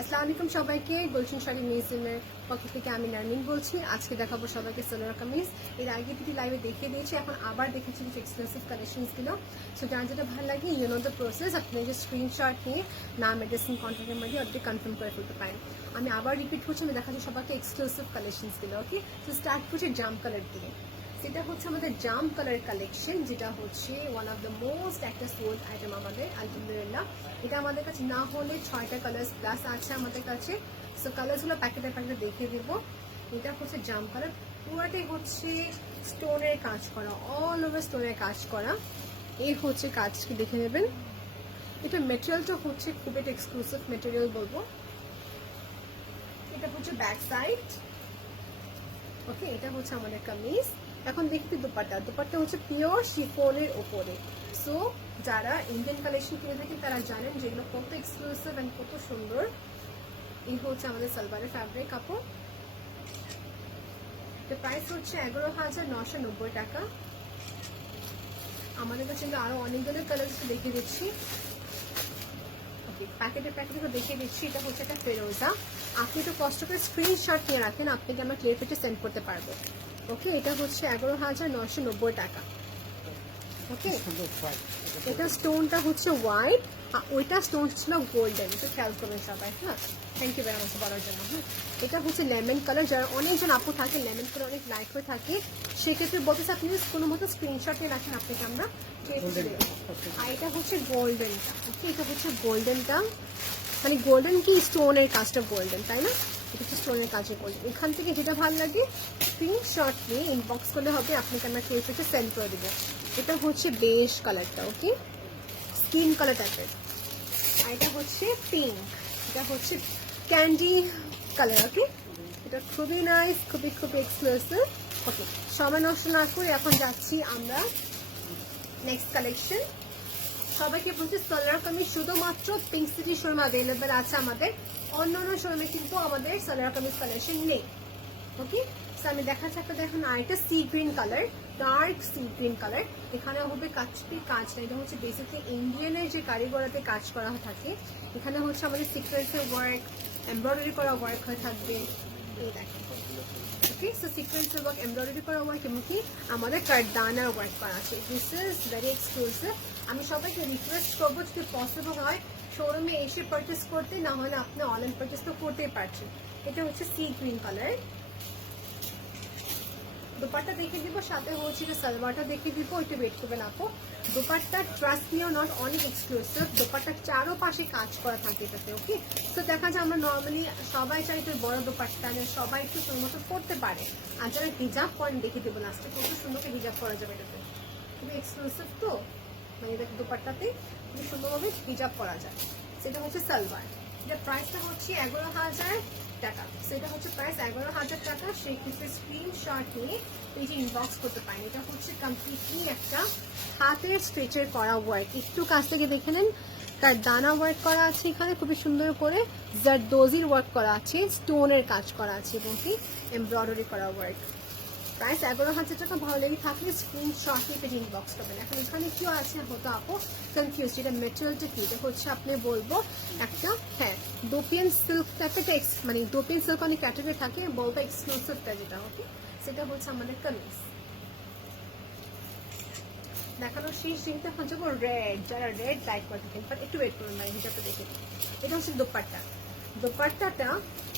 আসসালামু আলাইকুম সবাইকে, গুলশন শাড়ি মিউজিয়ামের পক্ষ থেকে আমি নারমিন বলছি। আজকে দেখাবো সবাইকে সালোয়ার কামিজ। এর আগে দুটি লাইভে দেখিয়ে দিয়েছি, এখন আবার দেখেছি কিছু এক্সক্লুসিভ কালেকশনসগুলো। সো যার যেটা ভালো লাগে ইউ নো দ্য প্রসেস, আপনি যে স্ক্রিনশট নিয়ে নাম, অ্যাড্রেস, কন্ট্যাক্টের মধ্যে অলরেডি কনফার্ম করে ফেলতে পারেন। আমি আবার রিপিট করছি, আমি দেখাচ্ছি সবাইকে এক্সক্লুসিভ কালেকশনসগুলো। ওকে, তো স্টার্ট করছি জাম কালার দিয়ে। সেটা হচ্ছে আমাদের জাম কালার কালেকশন, যেটা হচ্ছে ওয়ান অফ দ্য মোস্ট একটা সোল্ড আইটেম আমাদের, আলহামদুলিল্লাহ। এটা আমাদের কাছে না হলে 6টা কালার্স প্লাস আছে আমাদের কাছে। সো কালার্সগুলো প্যাকেটে প্যাকেটে দেখিয়ে দেবো। এটা হচ্ছে জাম কালার, পুরোটাই হচ্ছে স্টোনের কাজ করা, অল ওভার স্টোনের কাজ করা। এই হচ্ছে কাজকে দেখে নেবেন। এটা মেটেরিয়ালটা হচ্ছে খুব একটা এক্সক্লুসিভ মেটেরিয়াল বলবো। এটা হচ্ছে ব্যাক সাইড। ওকে, এটা হচ্ছে আমাদের কামিজ। এখন দেখি দুপাট্টা। দুপাট্টা হচ্ছে পিওর শিফনের উপরে। সো যারা ইন্ডিয়ান কালেকশন কিনে থাকেন তারা জানেন যেগুলো কত এক্সক্লুসিভ এন্ড কত সুন্দর। এই হচ্ছে আমাদের সালোয়ারের ফ্যাব্রিক কাপড়। এর প্রাইস হচ্ছে 11,990 টাকা। আমাদের কাছে কিন্তু আরো অনেকগুলো কালার দেখিয়ে দিচ্ছি। প্যাকেটে প্যাকেটে দেখিয়ে দিচ্ছি। এটা হচ্ছে একটা ফেরোজা। আপনি একটু কষ্ট করে স্ক্রিনশট নিয়ে রাখেন, আপনাকে আমরা ক্লিয়ার পেজে সেন্ড করতে পারবো। ওকে, এটা হচ্ছে 11,990 টাকা। ওকে, এটা স্টোনটা হচ্ছে হোয়াইট, ওইটা স্টোন ছিল গোল্ডেন। এটা খেয়াল করবেন সবাই। হ্যাঁ, থ্যাংক ইউ ভেরি মাচ বলার জন্য। হ্যাঁ, এটা হচ্ছে লেমন কালার। যারা অনেকজন আপু থাকে লেমন কালার অনেক লাইক হয়ে থাকে, সেক্ষেত্রে বলতেছে আপনি কোনো মতো স্ক্রিনশট নিয়ে রাখেন, আপনাকে আমরা আর এটা হচ্ছে গোল্ডেনটা। ওকে, এটা হচ্ছে গোল্ডেনটা, মানে গোল্ডেন কি স্টোনের কাজটা গোল্ডেন, তাই না? এটা হচ্ছে স্টোনের কাজে গোল্ডেন। এখান থেকে যেটা ভালো লাগে স্ক্রিনশট নিয়ে ইনবক্স করলে হবে, আপনাকে আমরা কেউ পেতে সেন্ড করে দেবো। এটা হচ্ছে বেশ কালারটা, ওকে, স্কিন কালার টাইপের। আর এটা হচ্ছে পিঙ্ক, এটা হচ্ছে ক্যান্ডি কালার। ওকে, এটা খুবই নাইস, খুবই খুবই এক্সক্লুসিভ। ওকে, সময় নষ্ট না করে এখন যাচ্ছি আমরা নেক্সট কালেকশন। সবাইকে বলছি সালোয়ার কামিজ শুধুমাত্র পিঙ্ক সিটি শোরুমে অ্যাভেলেবেল আছে আমাদের, অন্য অন্য শোরুমে কিন্তু আমাদের সালোয়ার কামিজ কালেকশন নেই। ওকে, আমি দেখাচ্ছি আপনাদের এখন আরেকটা sea green colour, dark sea green colour. এখানে হবে কাচপি কাজ না, এটা হচ্ছে বেসিক্যালি ইন্ডিয়ানের যে কারিগরাতে কাজ করা থাকে। এখানে হচ্ছে আমাদের সিকোয়েন্সের ওয়ার্ক, এমব্রয়ডারি করা ওয়ার্ক হয়ে থাকবে। এই দেখেন, ওকে, সো সিকোয়েন্সের ওয়ার্ক, এমব্রয়ডারি করা ওয়ার্ক এবং কি আমাদের কারদানার ওয়ার্ক করা আছে। This is very exclusive. আমি সবাইকে রিকোয়েস্ট করবো যদি পসিবল হয় শোরুমে এসে পারচেস করতে, না হলে আপনি অনলাইন পারচেস তো করতেই পারছেন। এটা হচ্ছে সি গ্রিন কালার। দুপাট্টা দেখে দিব, সাথে হচ্ছে সালোয়ারটা দেখে দিব। একটু ওয়েট করবেন আপু। দুপাট্টা ট্রাস্ট নিও নট অনেক এক্সক্লুসিভ। দুপাট্টার চারোপাশে কাজ করা থাকে এটাতে। ওকে, তো দেখা যায় আমরা নর্মালি সবাই চাই একটু বড় দুপাট্টা, সবাই একটু সুন্দর মতো করতে পারে। আর যারা হিজাব করেন দেখে দেবো লাস্টে কত সুন্দর করে হিজাব করা যাবে এটাতে। খুবই এক্সক্লুসিভ তো, মানে দেখ দুপাট্টাতে খুবই সুন্দরভাবে হিজাব করা যায়। সেটা হচ্ছে সালোয়ার। এটা প্রাইসটা হচ্ছে 11,000 টাকা। সেটা হচ্ছে প্রাইস 11,000 টাকা। সেই ক্ষেত্রে স্ক্রিনশট নিয়ে পেজে ইনবক্স করতে পারেন। এটা হচ্ছে কমপ্লিটলি একটা হাতের স্ট্রেচের করা ওয়ার্ক। একটু কাছ থেকে দেখে নেন, তার দানা ওয়ার্ক করা আছে এখানে খুবই সুন্দর করে, জারদোজির ওয়ার্ক করা আছে, স্টোনের কাজ করা আছে এবং কি এমব্রয়ডারি করা ওয়ার্ক। প্রাইস 11,000 টাকা। ভালো লেগে থাকলে স্ক্রিনশট নিয়ে পেজে ইনবক্স করবেন। এখন এখানে কি আছে হতো আপু কনফিউজ, এটা মেটেরিয়ালটা কি? এটা হচ্ছে আপনি বলবো একটা, হ্যাঁ, দোপিয়ান সিল্ক টাইপের, মানে দোপিয়ান সিল্ক অনেক ক্যাটাগরি থাকে, বলবো এক্সক্লুসিভটা যেটা। ওকে, সেটা হচ্ছে আমাদের কামিজ। দেখানোর শেষ জিনিসটা হচ্ছে রেড, যারা রেড লাইক করে থাকেন, বাট একটু ওয়েট করুন, মানে হিসাবটা দেখে। এটা হচ্ছে দোপাট্টা। দোপাট্টাটা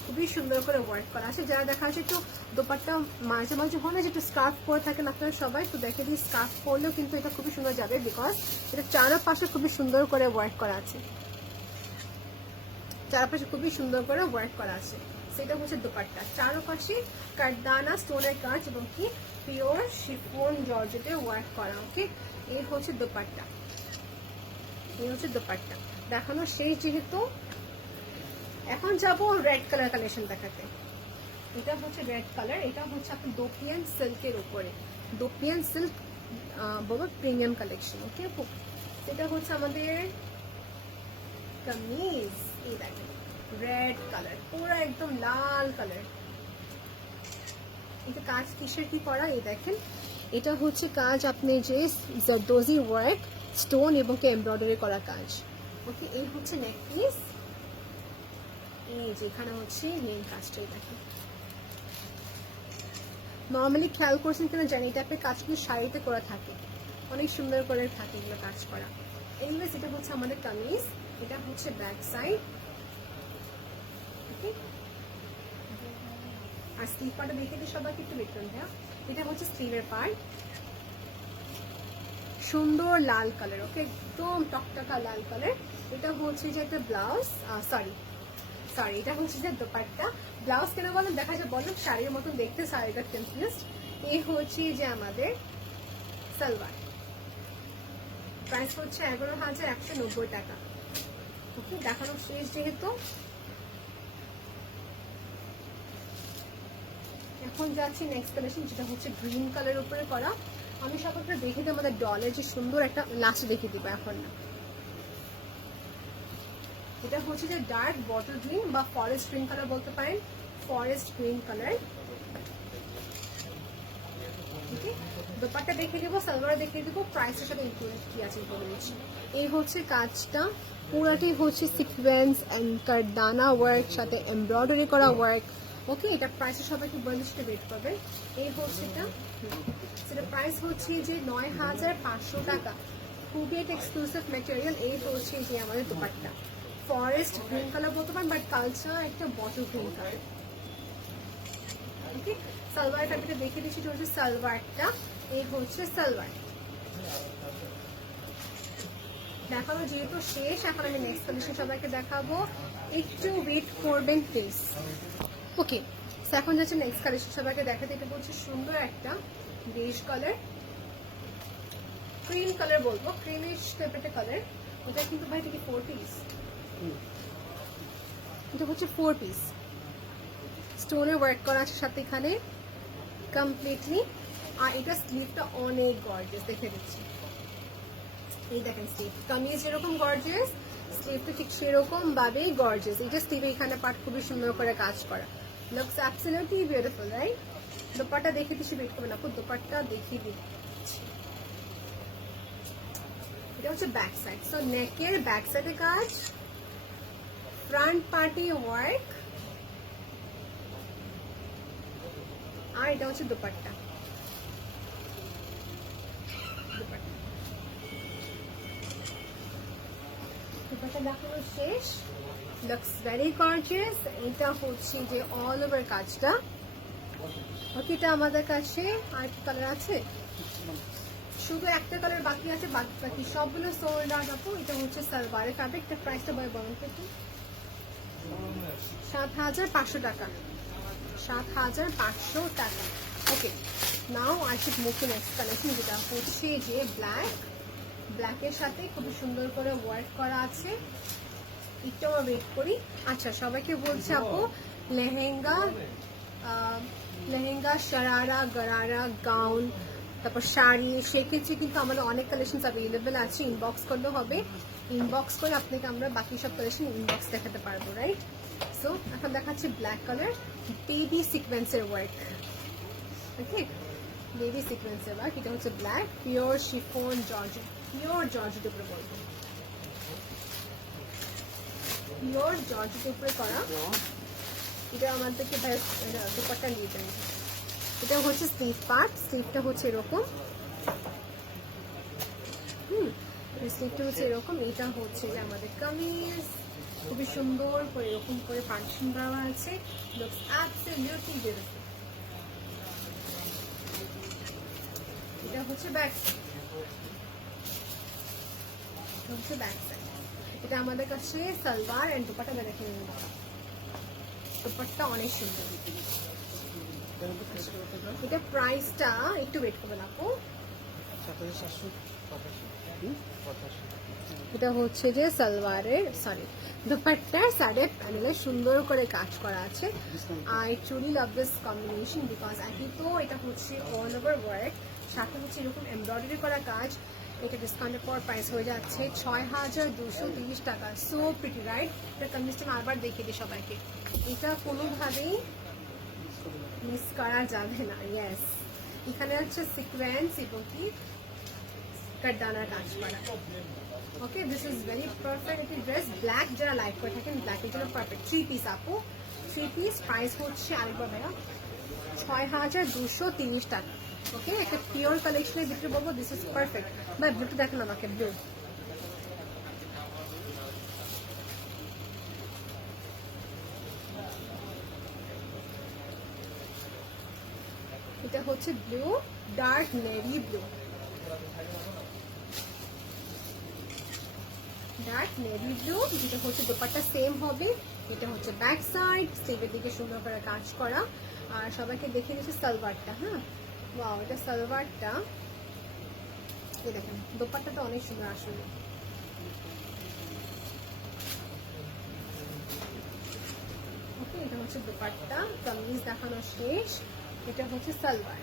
খুবই সুন্দর করে ওয়ার্ক করা আছে। যারা দেখা যাচ্ছে একটু দোপাট্টা মাঝে মাঝে হয় না, যে একটু স্কার্ফ পরে থাকেন আপনারা সবাই, তো দেখে দিই স্কার্ফ পরলেও কিন্তু এটা খুবই সুন্দর যাবে, বিকজ এটা চারপাশে খুবই সুন্দর করে ওয়ার্ক করা আছে। চারপাশে খুবই সুন্দর করে ওয়ার্ক করা আছে। সেটা হচ্ছে দোপাট্টা, চারপাশে কারদানা স্টোনের কাজ এবং কি পিওর শিফন জর্জেটের ওয়ার্ক করা। ওকে, এই হচ্ছে দোপাট্টা, এই হচ্ছে দোপাট্টা। দেখানো শেষ যেহেতু, এখন যাবো রেড কালার কালেকশন দেখাতে। এটা হচ্ছে রেড কালার। এটা হচ্ছে আপনার দোপিয়ান সিল্কের উপরে, দোপিয়ান সিল্ক বলবো প্রিমিয়াম কালেকশন। ওকে, এটা হচ্ছে আমাদের কামিজ। এই দেখেন রেড কালার, পুরো একদম লাল কালার। এটা কাজ কিসের কি করা, এই দেখেন এটা হচ্ছে কাজ আপনি যে জারদোজি ওয়ার্ক, স্টোন এবং এমব্রয়ডারি করা কাজ। ওকে, এই হচ্ছে নেক পিস, এই এই যে এখানে হচ্ছে মেন কাজটাই দেখেন। নর্মালি খেয়াল করছেন কিনা জানি, এটা আপনি কাজ কিন্তু শাড়িতে করা থাকে, অনেক সুন্দর করে থাকে এগুলো কাজ করা। এনিওয়েজ এটা হচ্ছে আমাদের কামিজ, এটা হচ্ছে ব্যাক সাইড। ওকে, আর স্লিভ পার্টটা দেখে দিই সবাইকে একটু বের করুন। এটা হচ্ছে স্লিভের পার্ট, সুন্দর লাল কালার। ওকে, একদম টকটকা লাল কালার। এটা হচ্ছে যে একটা ব্লাউজ, সরি এটা হচ্ছে যে দোপাট্টা। ব্লাউজ কেন বলেন, দেখা যায় বলেন শাড়ির মতন দেখতে, শাড়িটা কনফিউজড। এই হচ্ছে যে আমাদের সালোয়ার, প্রাইস হচ্ছে 11,190 টাকা। ওকে, দেখানো শেষ যেহেতু, এখন যাচ্ছি নেক্সট কালেকশন, যেটা হচ্ছে গ্রিন কালার উপরে করা। আমি সবাইকে দেখে দিই আমাদের ডলের যে সুন্দর একটা, লাস্ট দেখিয়ে দিব এখন না। এটা হচ্ছে যে ডার্ক বটল গ্রিন বা ফরেস্ট গ্রিন কালার বলতে পারেন, ফরেস্ট গ্রিন কালার। দোপাট্টা দেখিয়ে দিব, সালোয়ার দেখিয়ে দিব, প্রাইসের সাথে ইনক্লুডেড কি আছে বলে দিচ্ছি। এই হচ্ছে কাজটা, পুরাটি হচ্ছে সিকোয়েন্স এন্ড কারদানা ওয়ার্ক, সাথে এমব্রয়ডারি করা ওয়ার্ক। ওকে, এটা প্রাইসের সবাইকে বলে সেটা ওয়েট করবে। এই হচ্ছে এটা, সেটা প্রাইস হচ্ছে যে 9,500 টাকা। খুবই একটা এক্সক্লুসিভ ম্যাটেরিয়াল। এই হচ্ছে যে আমাদের দোপাট্টা, ফরেস্ট গ্রিন কালার বলতে পারেন, বাট কালচার একটা বটল গ্রিন কালার। ওকে, সালোয়ার ফ্যাব্রিকটা দেখে দিচ্ছি, হচ্ছে সালোয়ারটা। এই হচ্ছে সালোয়ার। দেখানো যেহেতু শেষ, এখন আমি নেক্সট কালেকশন সবাইকে দেখাবো, একটু ওয়েট করবেন প্লিজ। ওকে, এখন যাচ্ছে নেক্সট কালেকশন সবাইকে দেখাতে। এটা হচ্ছে সুন্দর একটা বেজ কালার, ক্রিম কালার বলবো, ক্রিমিশ টাইপের কালার। এটা কিন্তু ভাই এটা কি 4 পিস? এটা হচ্ছে 4 পিস, স্টোনের ওয়ার্ক করা আছে সাথে এখানে কমপ্লিটলি। আর এটা স্লিভটা অনেক গর্জিয়াস, দেখে দিচ্ছি। এই দেখেন স্লিভ, কামিজ যেরকম গর্জিয়াস, স্লিভটা ঠিক সেরকম ভাবেই গর্জিয়াস। এটা স্লিভে এখানে পার্ট খুবই সুন্দর করে কাজ করা, looks absolutely beautiful, right? Dupatta দেখে দিচ্ছি, বেট করবেন আপু, দোপাট্টা দেখিয়ে দিচ্ছি। এটা হচ্ছে ব্যাক সাইড, সো নেকের ব্যাক সাইডে কাজ, ফ্রন্ট পার্টি ওয়ার্ক, আর এটা হচ্ছে দোপাট্টা। দোপাট্টা দেখানো শেষ, লুকস ভেরি গর্জিয়াস। এটা হচ্ছে যে অল ওভার কাজটা। ওকে, এটা আমাদের কাছে আর কি কালার আছে, শুধু একটা কালার বাকি আছে, বাকি সবগুলো সোল্ড আউট আপু। এটা হচ্ছে সালোয়ারের ফ্যাব্রিক, এটা প্রাইসটা বলেন তো একটু। 7,500 টাকা, 7,500 টাকা। Okay, now I should move to next collection, যেটা হচ্ছে যে ব্ল্যাকের সাথে খুবই সুন্দর করে ওয়ার্ক করা আছে। একটু আমরা ওয়েট করি। আচ্ছা, সবাইকে বলছি আপু, লেহেঙ্গা, শারারা, গারারা, গাউন, তারপর শাড়ি, সেক্ষেত্রে কিন্তু আমাদের অনেক কালেকশন অ্যাভেলেবেল আছে। ইনবক্স করলেও হবে, ইনবক্স করে আপনাকে আমরা বাকি সব কালেকশন ইনবক্স দেখাতে পারবো, রাইট? সো এখন দেখাচ্ছি ব্ল্যাক কালার, বেবি সিকোয়েন্সের ওয়ার্ক। ওকে, বেবি সিকোয়েন্সের ওয়ার্ক। এটা হচ্ছে black, pure chiffon georgette, pure georgette উপরে বলবো, পিওর জর্জেটের উপরে করা। এটা আমাদেরকে দুপাট্টা নিয়ে যান। এটা হচ্ছে স্লিভ পার্ট, স্লিভটা হচ্ছে এরকম, স্লিভটা হচ্ছে এরকম। এটা হচ্ছে যে আমাদের কামিজ, খুবই সুন্দর করে এরকম করে পার্টিশন দেওয়া আছে, লুকস অ্যাবসলিউটলি বিউটিফুল। এটা হচ্ছে ব্যাক সাইড, এটা আমাদের কাছে সালোয়ার এন্ড দুপাট্টা দেখে নিন। দুপাট্টা অনেক সুন্দর। এটা প্রাইসটা একটু ওয়েট করবেন আপু। এটা হচ্ছে যে সালোয়ারের, সরি দুপাট্টার সাইডে প্যানেলে সুন্দর করে কাজ করা আছে। I truly love this combination because একই তো এটা হচ্ছে অল ওভার ওয়ার্ক, সাথে হচ্ছে এরকম এমব্রয়ডারি করা কাজ। এটা ডিসকাউন্টের পর প্রাইস হয়ে যাচ্ছে 6,230 টাকা। So pretty, right? এটা কন্ডিশন আবার দেখিয়ে দিই সবাইকে, এটা কোনোভাবেই মিস করা যাবে না। ইয়েস, এখানে হচ্ছে সিকোয়েন্স এবং কি কারদানার কাজ করা। ওকে, দিস ইজ ভেরি পারফেক্ট একটি ড্রেস। ব্ল্যাক যারা লাইক করে থাকেন ব্ল্যাকের জন্য পারফেক্ট। 3 পিস আপু, 3 পিস প্রাইস হচ্ছে আরেকবার ভাইয়া 6230 টাকা। ওকে, একটা পিওর কালেকশনের ভিতরে বলবো দিস ইজ পারফেক্ট। ভাই ব্লুটা দেখেন আমাকে, ব্লু এটা হচ্ছে blue, dark navy blue, dark navy blue. যেটা হচ্ছে দোপাট্টা সেম হবে। এটা হচ্ছে ব্যাক সাইড, স্লিভের দিকে সুন্দর করে কাজ করা। আর সবাইকে দেখিয়ে দিচ্ছে সালোয়ারটা। হ্যাঁ, ওয়াও, এটা সালোয়ারটা। এই দেখেন দোপাট্টাটা অনেক সুন্দর আসলে। ওকে, এটা হচ্ছে দোপাট্টা, কামিজ দেখানো শেষ। এটা হচ্ছে সালোয়ার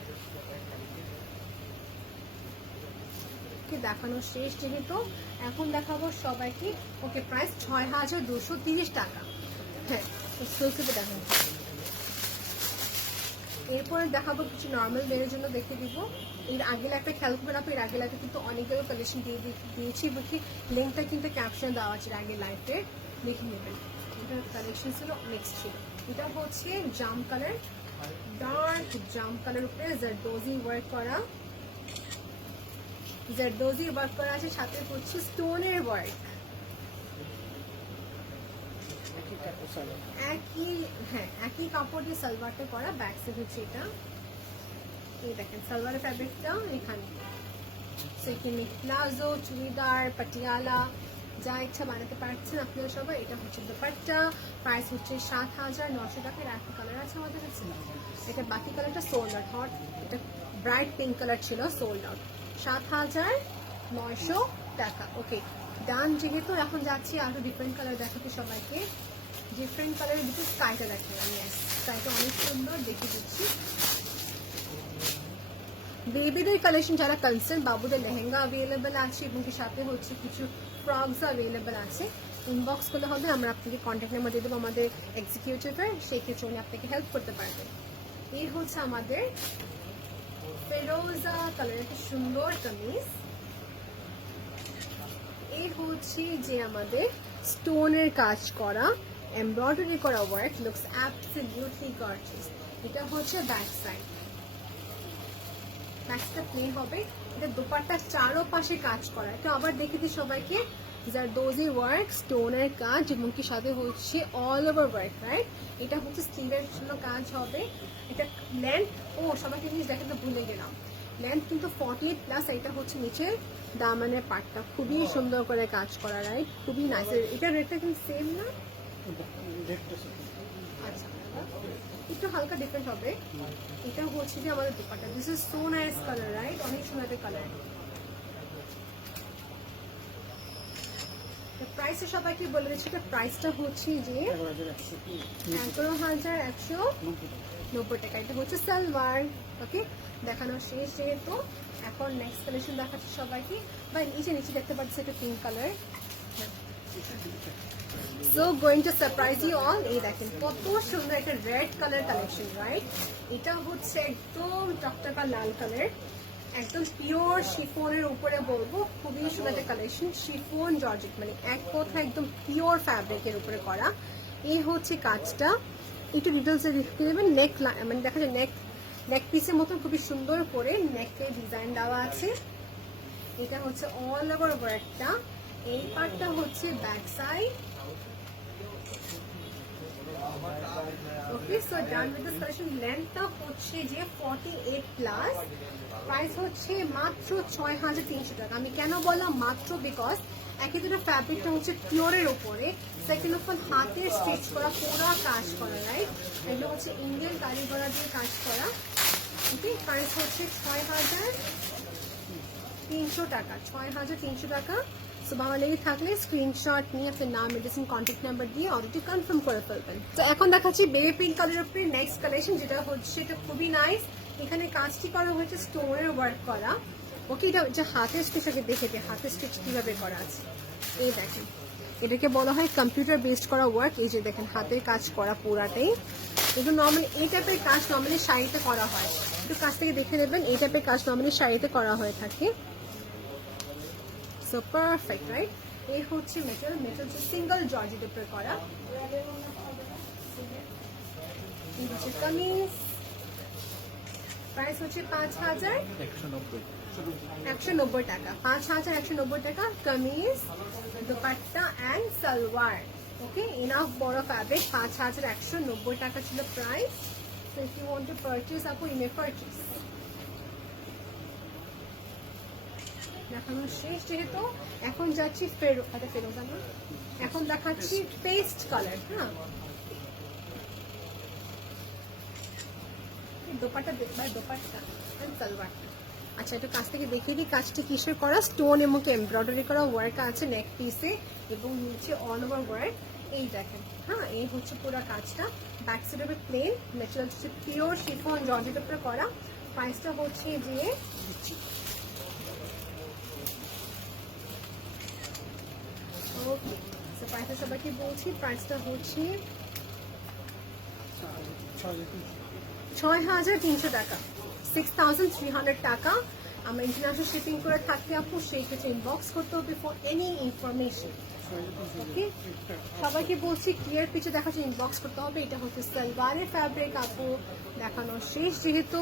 দেখানো শেষ। যেহেতু এখন দেখাবো সবাইকে। ওকে, প্রাইস 6230 টাকা। হ্যাঁ, এক্সক্লুসিভে দেখাবো। এরপরে দেখাবো কিছু নর্মাল ওয়্যারের জন্য দেখে দিব। এর আগে একটা খেয়াল করবেন আপনি, এর আগে লাইফে কিন্তু অনেকগুলো কালেকশন দিয়েছি বুঝি। লিঙ্কটা কিন্তু ক্যাপশন দেওয়া আছে আগে লাইফে, দেখে নেবেন। এটার কালেকশন ছিল নেক্সট ছিল। এটা হচ্ছে জাম কালার, ডার্ক জাম কালার উপরে জারদোজি ওয়ার্ক করা। জারদোজি ওয়ার্ক করা আছে, সাথে হচ্ছে স্টোনের ওয়ার্ক। একই কাপড় দিয়ে সালোয়ারটা করা। ব্যাক সাইড হচ্ছে এটা। এই দেখেন সালোয়ারের ফ্যাব্রিকটা এখানে। সেখানে প্লাজো, চুড়িদার, পাটিয়ালা যা ইচ্ছা বানাতে পারছেন আপনারা সবাই। এটা হচ্ছে দোপাট্টা, প্রাইস হচ্ছে 7900 টাকা। একই কালার আছে আমাদের কাছে। এটা বাকি কালারটা সোল্ড আউট। হট এটা ব্রাইট পিঙ্ক কালার ছিল, সোল্ড আউট। 7900 টাকা। ওকে ডান। যেহেতু এখন যাচ্ছি আরো ডিফারেন্ট কালার দেখাতে সবাইকে। ডিফারেন্ট কালারের ভিতরে স্কাইটা দেখেন। স্কাইটা অনেক সুন্দর, দেখে দিচ্ছি। বেবিদের কালেকশন যারা কনসার্ন, বাবুদের লেহেঙ্গা অ্যাভেলেবেল আছে এবং সাথে হচ্ছে কিছু ফ্রকস অ্যাভেলেবেল আছে। ইনবক্স করলে হবে, আমরা আপনাকে কন্ট্যাক্ট নাম্বার দিয়ে দেবো আমাদের এক্সিকিউটিভের, সেই ক্ষেত্রে উনি আপনাকে হেল্প করতে পারবেন। এই হচ্ছে আমাদের ফেরোজা কালার, একটা সুন্দর কামিজ। এই হচ্ছে যে আমাদের স্টোনের কাজ করা, এমব্রয়ডারি করা ওয়ার্ক, লুকস অ্যাবসলিউটলি গর্জিয়াস। এটা হচ্ছে ব্যাক সাইড, ব্যাকটা প্লেন হবে। এটা দোপাট্টা চারোপাশে কাজ করা। এটা আবার দেখে দিই সবাইকে, জারদোজি ওয়ার্ক, স্টোনের কাজ এবং কি সাথে হচ্ছে অল ওভার ওয়ার্ক, রাইট। এটা হচ্ছে স্লিভের জন্য কাজ হবে। এটা লেন্থ, সবাইকে জিনিস দেখাতে ভুলে গেলাম, লেন্থ কিন্তু 48 প্লাস। এটা হচ্ছে নিচের দামানের পাটটা খুবই সুন্দর করে কাজ করা, রাইট, খুবই নাইস। এটা রেটটা কিন্তু সেম না? আচ্ছা, একটু হালকা ডিফারেন্ট হবে। এটা হচ্ছে যে আমাদের dupatta. This is so nice colour, right, অনেক সুন্দর কালার। প্রাইসে সবাইকে বলে দিচ্ছি, এটা প্রাইসটা হচ্ছে যে 11,190 টাকা। এটা হচ্ছে সালোয়ার। ওকে, দেখানো শেষ। যেহেতু এখন নেক্সট কালেকশন দেখাচ্ছি সবাইকে। বা নিচে দেখতে পাচ্ছি একটা pink colour. So going to surprise you all. এই দেখেন কত সুন্দর একটা রেড কালার কালেকশন, রাইট। এটা হচ্ছে একদম টকটকা লাল কালার, একদম পিওর শিফনের উপরে বলবো, খুবই সুন্দর একটা কালেকশন। শিফন জর্জেট মানে এক কথা একদম পিওর ফ্যাব্রিকের উপরে করা। এই হচ্ছে কাজটা, একটু ডিটেলসে দেখতে দেবেন। নেক মানে দেখা যায় নেক পিসের মতন খুবই সুন্দর করে নেকে ডিজাইন দেওয়া আছে। এটা হচ্ছে অল ওভার ওয়ার্কটা। এই পার্টটা হচ্ছে back side. Okay, so done with this collection. লেন্থটা হচ্ছে যে 48 প্লাস। প্রাইস হচ্ছে মাত্র 6300 টাকা। আমি কেন বললাম মাত্র, বিকজ একই দুটো ফ্যাব্রিকটা হচ্ছে পিওরের উপরে, সেকেন্ড অফ অল হাতের স্টিচ করা, পুরো কাজ করা, রাইট। এগুলো হচ্ছে ইন্ডিয়ান কারিগরা দিয়ে কাজ করা। ওকে, প্রাইস হচ্ছে 6300 টাকা। 6300 টাকা। সো ভালো লেগে থাকলে স্ক্রিনশট নিয়ে আপনার নাম, মেডিসিন, কন্ট্যাক্ট নাম্বার দিয়ে অর্ডারটি কনফার্ম করে ফেলবেন। তো এখন দেখাচ্ছি বেবি পিঙ্ক কালারের উপরে নেক্সট কালেকশন, যেটা হচ্ছে এটা খুবই নাইস। এখানে কাজটি করা হয়েছে স্টোনের ওয়ার্ক করা। ওকে, এটা যে হাতের স্টিচ, আগে দেখে দিই হাতের স্টিচ কিভাবে করা আছে। এই দেখেন, এটাকে বলা হয় কম্পিউটার বেসড করা ওয়ার্ক। এই যে দেখেন হাতের কাজ করা পুরাটাই। এগুলো নর্মালি এই টাইপের কাজ নর্মালি শাড়িতে করা হয়। একটু কাছ থেকে দেখে নেবেন, এই টাইপের কাজ নর্মালি শাড়িতে করা হয়ে থাকে। So perfect, right. এই হচ্ছে মেটেরিয়াল, মেটেরিয়াল হচ্ছে সিঙ্গেল জর্জেটের উপরে করা। এই হচ্ছে কামিজ, প্রাইস হচ্ছে 5,190 টাকা, 5,190 টাকা। Kameez, dupatta and salwar. Okay, enough বড় ফ্যাব্রিক, 5,190 টাকা ছিল price. So if you want to purchase আপু, ইউ মে পারচেজ। দেখানো শেষ যেহেতু, এখন যাচ্ছি ফেরোজা না, এখন দেখাচ্ছি পেস্ট কালার। হ্যাঁ, দোপাট্টা দোপাট্টা এন্ড সালোয়ারটা। আচ্ছা, একটু কাছ থেকে দেখিয়ে দিই কাজটা কিসের করা। স্টোন এবং এমব্রয়ডারি করা ওয়ার্ক আছে নেক পিসে এবং নিচে অল ওভার ওয়ার্ক। এই দেখেন, হ্যাঁ, এই হচ্ছে পুরো কাজটা। ব্যাক সাইড হবে প্লেন, ম্যাটেরিয়াল হচ্ছে পিওর শিফন জর্জেটের উপরে করা। প্রাইসটা হচ্ছে যে ওকে, সো প্রাইসটা সবাইকে বলছি, প্রাইসটা হচ্ছে 6,300 টাকা, 6,300 টাকা। আমরা ইন্টারন্যাশনাল শিপিং করে থাকলে আপু সেই ক্ষেত্রে ইনবক্স করতে হবে ফর এনি ইনফরমেশন। ওকে, সবাইকে বলছি ক্লিয়ার পিকচার দেখার জন্য ইনবক্স করতে হবে। এটা হচ্ছে সালোয়ারের ফ্যাব্রিক আপু, দেখানো শেষ যেহেতু।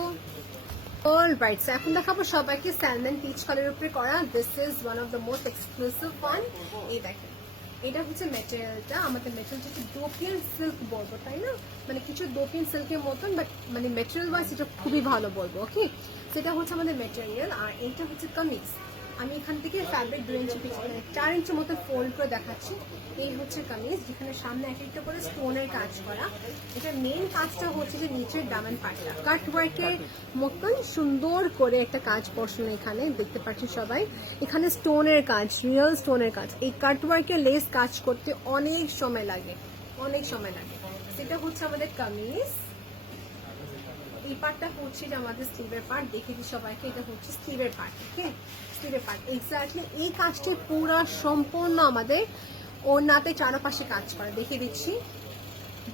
অল রাইট, এখন দেখাবো সবাইকে স্যালমন পিচ কালারের উপরে করা। This is one of the most exclusive one. এই দেখেন, এটা হচ্ছে ম্যাটেরিয়ালটা, আমাদের ম্যাটেরিয়ালটা হচ্ছে দোপিয়ান সিল্ক বলবো, তাই না? মানে কিছু দোপিয়ান সিল্কের মতন, বাট মানে ম্যাটেরিয়াল ওয়াইজ এটা খুবই ভালো বলবো। ওকে, সেটা হচ্ছে আমাদের ম্যাটেরিয়াল। আর এইটা হচ্ছে কামিজ। আমি এখান থেকে ফ্যাব্রিক 2 ইঞ্চি পিচ, মানে 4 ইঞ্চি মতন ফোল্ড করে দেখাচ্ছি। এই হচ্ছে কামিজ, যেখানে সামনে এক একটা করে স্টোনের কাজ করা। এটা মেইন কাজটা হচ্ছে যে নিচের ডায়মন্ড পাটটা কাট ওয়ার্কের মতন সুন্দর করে একটা কাজ বসানো। এখানে দেখতে পাচ্ছি সবাই, এখানে স্টোনের কাজ, রিয়েল স্টোনের কাজ। এই কাট ওয়ার্কের লেস কাজ করতে অনেক সময় লাগে, অনেক সময় লাগে। সেটা হচ্ছে আমাদের কামিজ। এই পার্টটা হচ্ছে যে আমাদের স্লিভের পার্ট, দেখে দিই সবাইকে, এটা হচ্ছে স্লিভের পার্ট। ওকে, স্লিভের পার্ট এক্স্যাক্টলি এই কাজটি পুরো সম্পূর্ণ আমাদের ওড়নাতে চারপাশে কাজ করে। দেখিয়ে দিচ্ছি,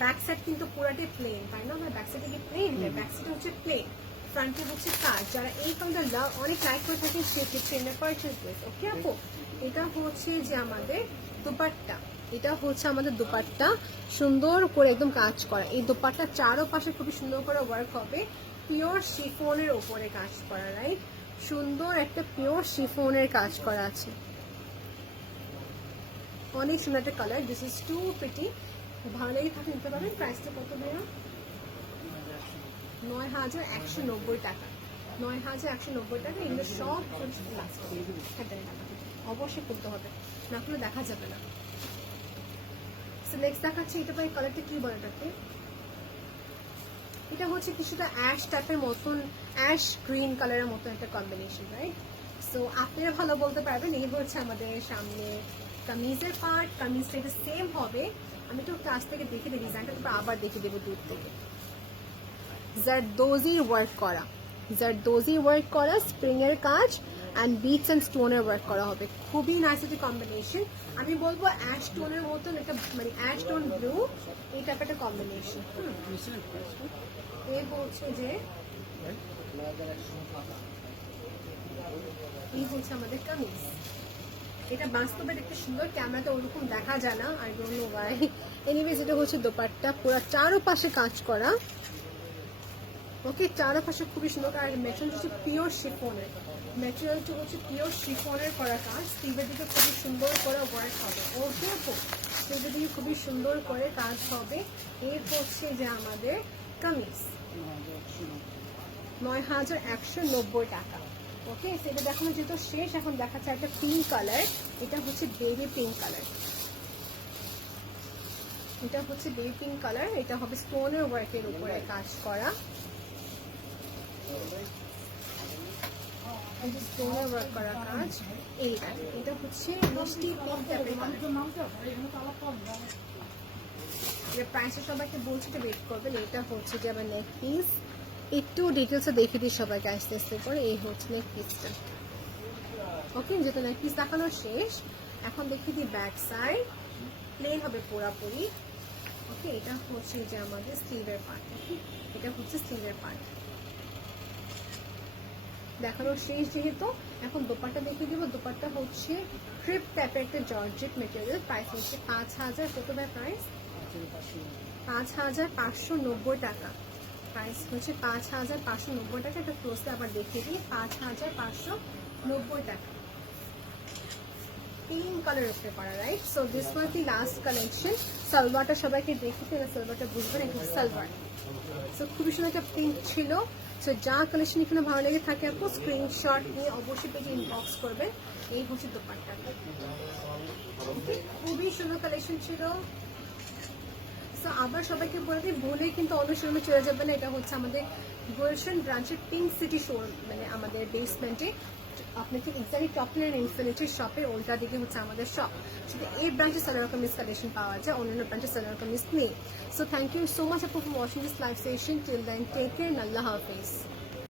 ব্যাক সাইড কিন্তু পুরাটাই প্লেন, তাই না? আমার ব্যাক সাইডে কি প্লেন? ব্যাক সাইডে হচ্ছে প্লেন, ফ্রন্টে হচ্ছে কাজ। যারা এই কালারটা অনেক লাইক করে থাকেন সেক্ষেত্রে এনে পারচেজ করবে। ওকে আপু, এটা হচ্ছে যে আমাদের দুপাট্টা, এটা হচ্ছে আমাদের দুপাট্টা, সুন্দর করে একদম কাজ করা। এই দুপাট্টা চারপাশে খুবই সুন্দর করে ওয়ার্ক হবে, পিওর শিফনের উপরে কাজ করা। রাইট, সুন্দর একটা পিওর শিফনের কাজ করা আছে, অনেক সুন্দর একটা colour. This is too pretty, ভালো লেগে থাকলে নিতে পারবেন। প্রাইসটা কত ভাইয়া? 9,190 টাকা, 9,190 টাকা। এগুলো সব অবশ্যই করতে হবে, না করলে দেখা যাবে না। নেক্সট দেখাচ্ছি, এটা ভাই কালারটা কি বলে এটাকে? এটা হচ্ছে কিছুটা অ্যাশ টাইপের মতন, অ্যাশ গ্রিন কালারের মতন একটা কম্বিনেশন। রাইট, সো আপনারা ভালো বলতে পারবেন। এই হচ্ছে আমাদের সামনে কামিজের পার্ট। কামিজটা এটা সেম হবে, আমি একটু কাছ থেকে দেখে দিই ডিজাইনটা, তারপর আবার দেখে দেবো দূর থেকে। জারদোজি ওয়ার্ক করা, জারদোজি ওয়ার্ক করা, স্প্রিং এর কাজ অ্যান্ড বিটস অ্যান্ড স্টোনের ওয়ার্ক করা হবে। খুবই নাইস একটা কম্বিনেশন। আমি বলবো অ্যাশ টোনের মতন একটা, মানে অ্যাশ টোন ব্লু, এই টাইপের একটা কম্বিনেশন। এই বলছে যে এই হচ্ছে আমাদের কামিজ। এটা বাস্তবে দেখতে সুন্দর, ক্যামেরাতে ওরকম দেখা যায় না, I don't know Y. Anyways, এটা হচ্ছে দোপাট্টা, পুরো চারপাশে কাজ করা। ওকে, চারপাশে খুবই সুন্দর। আর ম্যাটেরিয়াল হচ্ছে পিওর শিফনের, ম্যাটেরিয়ালটা হচ্ছে পিওর শিফনের করা কাজ। স্লিভের দিকে খুবই সুন্দর করে ওয়ার্ক হবে। ওকে আপু, স্লিভের দিকে খুবই সুন্দর করে কাজ হবে। এই হচ্ছে যে আমাদের কামিজ, 9,190 টাকা। ওকে, সেটা দেখানো যেহেতু শেষ, এখন দেখাচ্ছে একটা পিঙ্ক কালার। এটা হচ্ছে বেবি পিঙ্ক কালার, এটা হচ্ছে বেবি পিঙ্ক কালার। এটা হবে স্টোনের ওয়ার্কের উপরে কাজ করা, স্টোনের ওয়ার্ক করা কাজ। এই এটা হচ্ছে মিষ্টি পিঙ্ক টাইপের কালার। এর প্রাইসটা সবাইকে বলছি, এটা ওয়েট করবেন। এটা হচ্ছে যে আবার নেক পিস, একটু ডিটেলসে দেখিয়ে দিই সবাইকে আস্তে আস্তে করে। এই হচ্ছে নেক পিসটা। ওকে, যেহেতু নেক পিস দেখানো শেষ, এখন দেখিয়ে দিই ব্যাক সাইড। প্লেন হবে পুরাপুরি। ওকে, এটা হচ্ছে যে আমাদের স্লিভের পার্ট। এটা হচ্ছে স্লিভের পার্ট, দেখানো শেষ যেহেতু, এখন দোপাট্টা দেখিয়ে দিব। দোপাট্টা হচ্ছে ক্রিপ টাইপের একটা জর্জেট মেটেরিয়াল, প্রাইস হচ্ছে 5000, কত ভাই প্রাইস? 5590 টাকা। প্রাইস হচ্ছে 5590 টাকা। এটা ক্লোজে আবার দেখিয়ে দিই, 5590 টাকা। পিঙ্ক কালার উপরে করা, right? So this was the last collection. সালোয়ারটা সবাইকে দেখিতে, সালোয়ারটা বুঝবেন, এটা সালোয়ার। সো খুবই সুন্দর একটা প্রিন্ট ছিল। সো যা কালেকশন এখানে ভালো লেগে থাকে আপু স্ক্রিনশট নিয়ে অবশ্যই পেজে ইনবক্স করবেন। এই হচ্ছে দোপাট্টা, ওকে? খুবই সুন্দর কালেকশন ছিল। সো আবার সবাইকে বলে দিই, ভুলে কিন্তু অন্য শোরুমে চলে যাবে না। এটা হচ্ছে আমাদের গুলশান ব্রাঞ্চের পিঙ্ক সিটি শোরুম, মানে আমাদের বেসমেন্টে। আপনাকে এক্স্যাক্টলি টপলেন ইনফিনিটির শপের উল্টা দিকে হচ্ছে আমাদের শপ। শুধু এই ব্রাঞ্চে সালোয়ার কামিজ কালেকশন পাওয়া যায়, অন্যান্য ব্রাঞ্চে সালোয়ার কামিজ নেই। So thank you so much আপু for watching this live session. Till then take care, আল্লাহ হাফেজ।